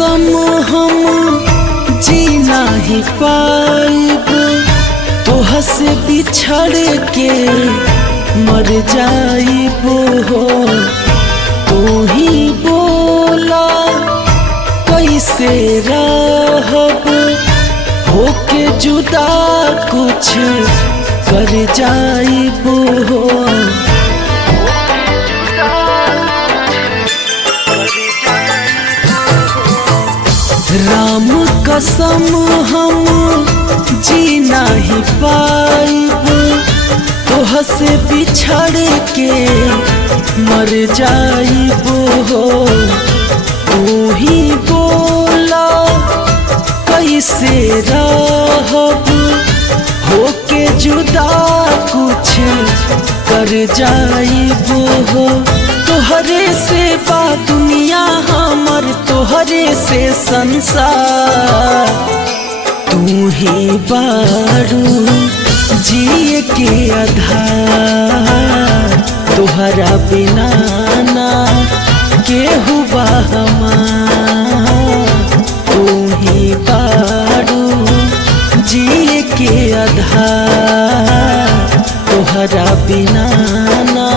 कसम हम जी नहीं पाइब, तोह से बिछड़ के मर जाइब हो। तू ही बोला कैसे रहब, होके जुदा कुछ कर जाइब हो। राम कसम हम जी नहीं पाइब, तोह से बिछड़ के मर जाइब हो। तू ही बोला कैसे रहब, होके जुदा कुछ कर जाइब हो। तोहरे से बा दुनिया हमर, तोहरे से संसार। तू ही बारू जिए के आधार, तोहरा बिना ना केहू बा हमार। तू ही बारू जिए के आधार, तोहरा बिना ना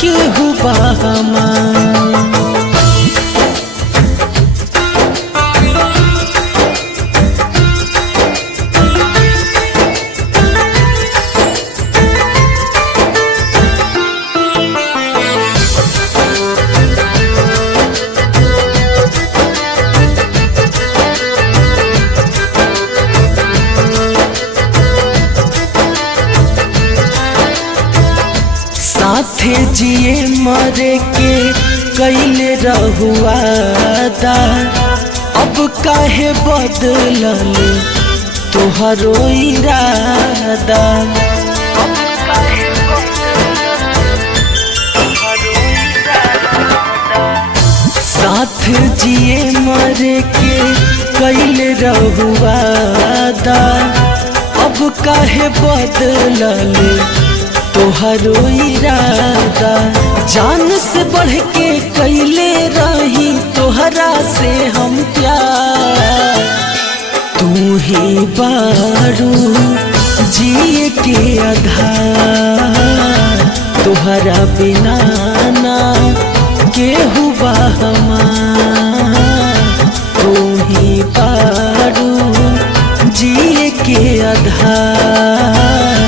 केहू बा हमार। साथे जिए मरे के कैले रहुआदा, अब काहे बदलल तोहरो इरादा। साथ जिए मरे के कैले रहुआदा, अब काहे बदलल तोहरो इरादा। जान से बढ़ के कैले रही तोहरा से हम प्यार। तू ही बारू जिए के आधार, तोहरा बिना ना केहू बा हमार। तू ही बारू जिए के आधार,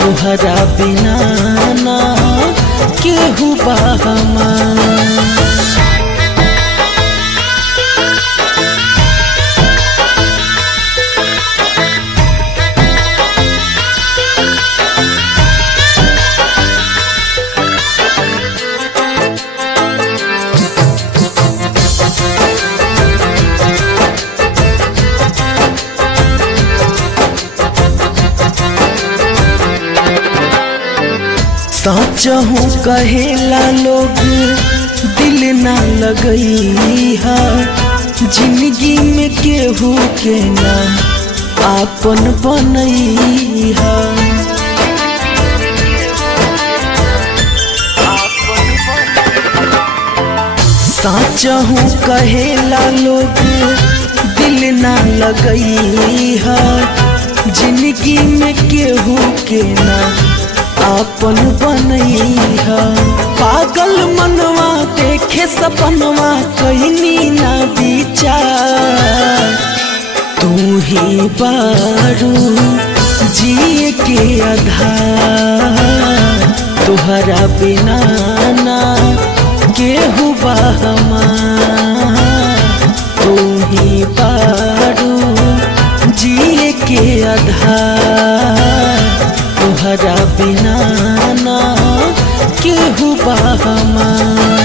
तोहरा बिना ना केहू बा हमार। सोचहूँ कहेला लोग दिल ना लगई है, जिंदगी में केहू के ना आपन बनई है। सोचहूँ कहेला लोग दिल ना लगई है, जिंदगी में केहू के ना आपन बनई है। पागल मनवा देखे सपनवा कहनी ना विचार। तू ही बारू जिए के आधार, तोहरा बिना ना केहू बा हमार। तू ही बारू जिए के आधार, तोहरा बिना ना केहू बा हमार।